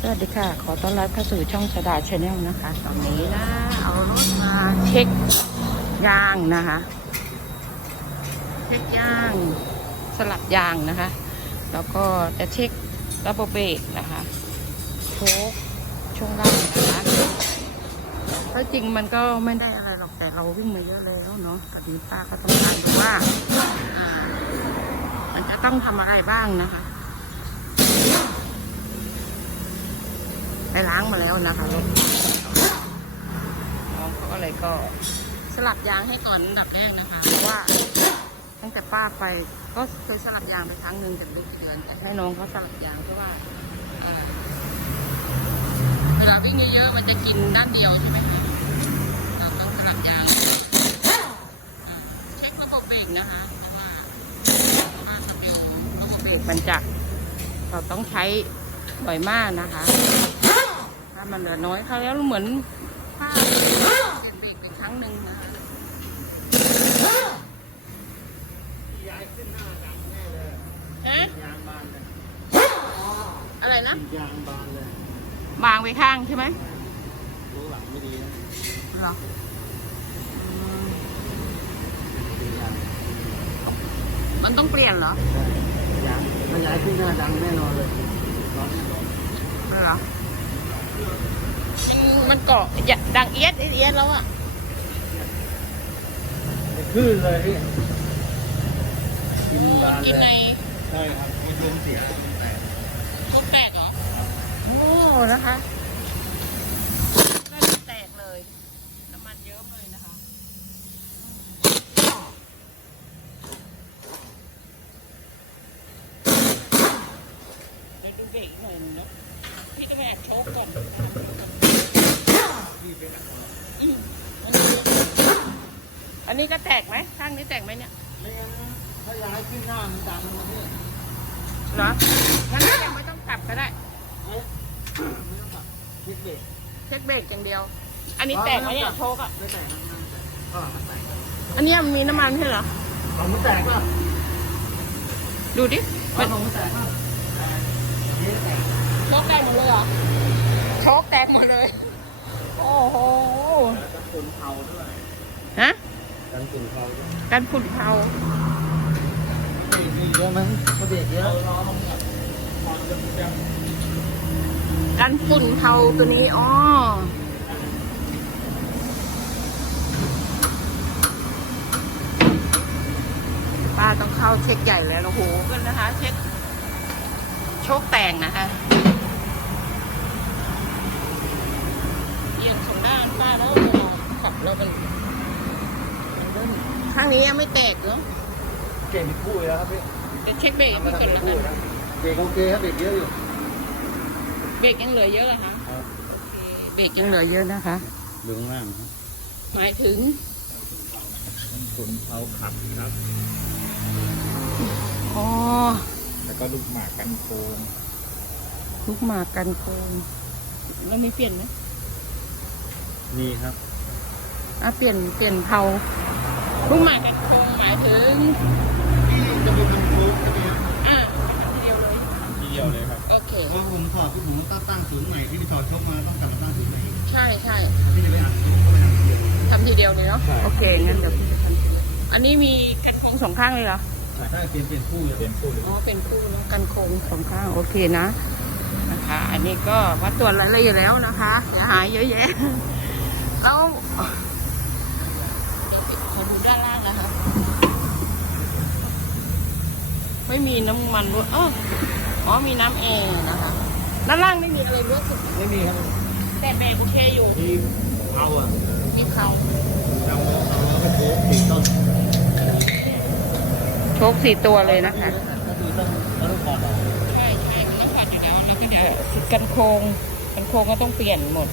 สวัสดีค่ะ ขอต้อนรับเข้าสู่ช่องชดาชาแนลนะคะ ตอนนี้นะเอารถมาเช็คยางนะคะ เช็คยางสลับยางนะคะ แล้วก็จะเช็คระบบเบรกนะคะโชคช่วงล่างนะคะถ้าจริงมันก็ไม่ได้อะไรหรอกแต่เราวิ่งมาเยอะแล้วเนาะตอนนี้ป้าก็ต้องการดูว่ามันจะต้องทำอะไรบ้างนะคะ ไปล้างมาแล้วนะคะรถน้องเขาก็เลยก็สลับยางให้ก่อนอันดับแรกนะคะเพราะว่า ตั้งแต่ป้าไปก็เคยสลับยางไปครั้งหนึ่งแต่ไม่กี่เดือนแต่ให้น้องเขาสลับยางเพราะว่าเอ่อเวลาวิ่งเยอะๆมันจะกินด้านเดียวใช่ไหมคะเราต้องสลับยางเอ่อเช็คระบบเบรกนะคะเพราะว่าเพราะว่าสติลระบบเบรกมันจะเราต้องใช้บ่อยมากนะคะ ถ้ามันเหลือน้อยเขาวแล้วเหมือนป้าเปลี่ยนเบรกไปครั้งหนึ่งนะคะยายขึ้นหน้าดำแน่เลยฮะยางบานเลยอะไรนะยางบานเลยบางไปข้างใช่ไหมรู้หลังไม่ดีนะเหรออืมคือยางมันต้องเปลี่ยนเหรอใช่ยางถ้ายายขึ้นหน้าดังแน่นอนเลยร้อนเหรอ มันมันเกาะอย่าดังเอียดเอียดแล้วอะขึ้นเลยพี่กินบานกินเลในยใช่ครับมันลมเสียแต่ลูกแตกเหรอโอ้นะคะน่าจะแตกเลยน้ำมันเยอะเลยนะคะเดี๋ยวดูเบรกหน่อยนึงเนาะพี่จะไปแอบโชกก่อนนะคะที่เป็นอะอืมอันนี้อันนี้ก็แตกไหมข้างนี้แตกไหมเนี่ยไม่งั้นถ้ายายขึ้นหน้ามันดังนะพี่เหรองั้นก็ยังไม่ต้องกลับก็ได้เอ้ยไม่ต้องตัดคิดเบรกเช็คเบรกอย่างเดียว อันนี้แตกไหมเนี่ยโชกอะไม่แตกมันไม่แตกก็มันแตกอันเนี้ยมันมีน้ำมันใช่เหรอของมันแตกป่ะดูดิขมันองมันแตกป่ะแตกนี่แตกโชกแตกหมดเลยเหรอ โชกแตกหมดเลย โอ้โหกันฝุ่นเผาด้วยฮะกันฝุ่นเผากันฝุ่นเผาเยอะไหมก็เด็กเยอะกันฝุ่นเผาตัวนี้อ๋อป้าต้องเข้าเช็คใหญ่แล้วโอ้โหกันนะคะ เช็คโชคแตกนะคะ เอียง ของด้านป้าแล้วเวลาขับแล้วมันมันเริ่มข้างนี้ยังไม่แตกเนาะเก่งคู่แล้วครับพี่จะเช็คเบรกทำให้มาก่อนทำแล้วคู่กันนะเด็กโอเคครับเด็กเยอะอยู่ เบรกยังเหลือเยอะเหรอคะครับโอเคเบรกยังเหลือเยอะนะคะดึงล่างครับหมายถึงฝุ่นเผาขับครับอ๋อแล้วก็ลูกหมากกันโค้งลูกหมากกันโกงแล้วมีเปลี่ยนไหม นี่ครับอะเปลี่ยนเปลี่ยนเผาลูกหมากกันโกงหมายถึงที่จะมีเป็นโค้งใช่ไหมครับอะทีเดียวเลยทีเดียวเลยครับโอเคเพราะผมถอดที่ผมต้องตั้งศูนย์ใหม่ที่พี่ถอดชกมาต้องกลับมาตั้งศูนย์ใหม่อีกใช่ใช่ที่จะไปอัดก็ไปทำทีเดียวทำทีเดียวเลยเนาะใช่โอเคงั้นเดี๋ยวพี่จะทำทีเดียวอันนี้มีกันโคงสองข้างเลยเหรอใช่เปลี่ยนเปลี่ยนคู่เลยเปลี่ยนคู่เลยอ๋อเป็นคู่เนอะกันโคงสองข้างโอเคนะนะคะ อันนี้ก็วัดตรวจรายละเอียดแล้วนะคะเสียหายเยอะแยะ แล้วขอดูด้านล่างนะคะ ไม่มีน้ำมันรถอ้ออ๋อ มีน้ำแอร์นะคะ ด้านล่างไม่มีอะไรรู้สึกไม่มีครับแต่แบกโอเคอยู่ที่เอาอะมีเขาจำเอาแล้วก็โค้งสี่ต้นโชคสี่ตัวเลยนะคะก็คือต้องแล้วต้องถอดออกใช่ใช่มันต้องปัดอยู่แล้วแล้วก็เดี๋ยวกันโครงกันโครงก็ต้องเปลี่ยนหมด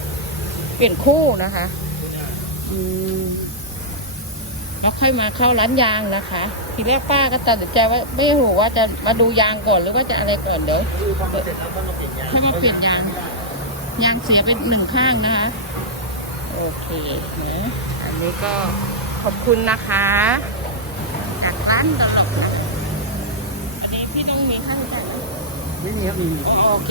เปลี่ยนคู่นะคะอืมแล้วค่อยมาเข้าร้านยางนะคะ ทีแรกป้าก็ตัดสินใจว่าไม่รู้ว่าจะมาดูยางก่อนหรือว่าจะอะไรก่อนเดี๋ยวคือทำเสร็จแล้วก็มาเปลี่ยนยางถ้ามาเปลี่ยนยาง ยางเสียไปหนึ่งข้างนะคะ โอเคนะอันนี้ก็ขอบคุณนะคะจากร้านตลกนะอันนี้พี่ต้องมีค่าใช้จ่ายไหมไม่มีครับมีอ๋อโอเค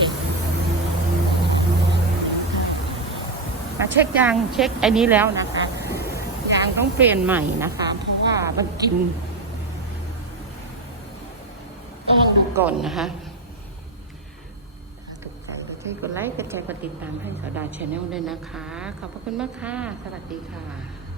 มา เช็คยางเช็คไอ้นี้แล้วนะคะ ยางต้องเปลี่ยนใหม่นะคะ เพราะว่ามันกินต้องดูก่อนนะคะถูกใจก็ช่วยกดไลค์กดแชร์กดติดตามให้สาวดาชาแนลด้วยนะคะ ขอบพระคุณมากค่ะ สวัสดีค่ะ